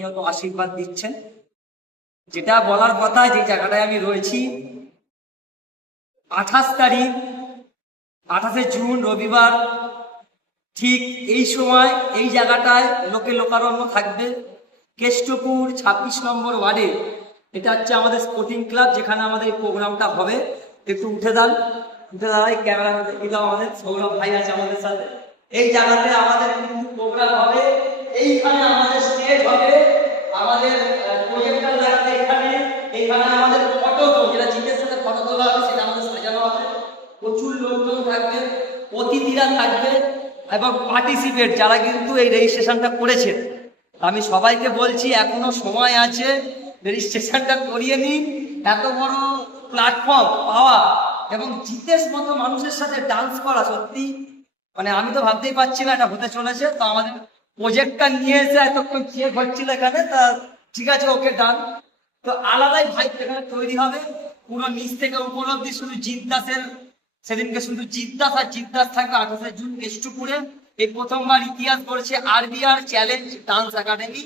আশীর্বাদ দিচ্ছেন। যেটা বলার কথা, যে জায়গাটায় আমি রয়েছি, 28 তারিখ 28শে জুন রবিবার ঠিক এই সময় এই জায়গাটায় লোকারণ্য থাকবে। কেষ্টপুর 26 নম্বর ওয়ার্ডে, এটা হচ্ছে আমাদের স্পোর্টিং ক্লাব, যেখানে আমাদের এই প্রোগ্রামটা হবে। একটু উঠে দাঁড়াই, ক্যামেরা দিলাম, আমাদের সৌরভ ভাই আছে আমাদের সাথে। এই জায়গাতে আমাদের কিন্তু প্রোগ্রাম হবে, এইখানে আমাদের স্টেজ হবে, আমাদের প্রজেক্টর লাগবে এখানে আমাদের ফটো, যেটা জিতের সাথে ফটো তোলা হবে সেটা আমাদের সাজানো হবে। প্রচুর লোকজন থাকবে, অতিথিরা থাকবে এবং পার্টিসিপেট যারা কিন্তু এই রেজিস্ট্রেশনটা করেছে। আমি সবাইকে বলছি এখনো সময় আছে, রেজিস্ট্রেশনটা করিয়ে নিন। এত বড় প্ল্যাটফর্ম পাওয়া এবং জিতের মতো মানুষের সাথে ডান্স করা, সত্যি মানে আমি তো ভাবতেই পারছি না এটা হতে চলেছে। তো আমাদের প্রজেক্টটা নিয়ে এসে এতক্ষণ চেক হচ্ছিল এখানে, তা ঠিক আছে, ওকে ডান। তো আলাদাই ভাইব এখানে তৈরি হবে, পুরো নিচ থেকে উপর অব্দি শুধু জিৎ দাসের, সেদিনকে শুধু জিৎ দাস আর জিৎ দাস থাকবে। 28শে জুন কেষ্টপুরে এই প্রথমবার ইতিহাস গড়েছে RBR challenge dance academy.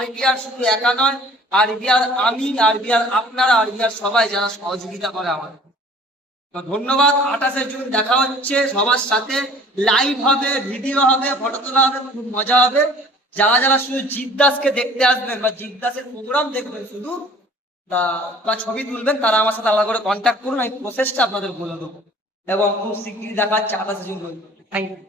RBR শুধু একা নয়, RBR আমি, RBR আপনারা, RBR সবাই যারা সহযোগিতা করে আমাদের। তো ধন্যবাদ। 28শে জুন দেখা হচ্ছে সবার সাথে, লাইভ হবে, ভিডিও হবে, ফটো তোলা হবে, খুব মজা হবে। যারা শুধু জিৎ দাসকে দেখতে আসবেন বা জিৎ দাসের প্রোগ্রাম দেখবেন শুধু বা ছবি তুলবেন, তারা আমার সাথে আলাদা করে কন্ট্যাক্ট করুন, আমি প্রসেসটা আপনাদের বলে দেবো। এবং খুব শিগগিরই দেখা হচ্ছে 28শে জুন। Thank you.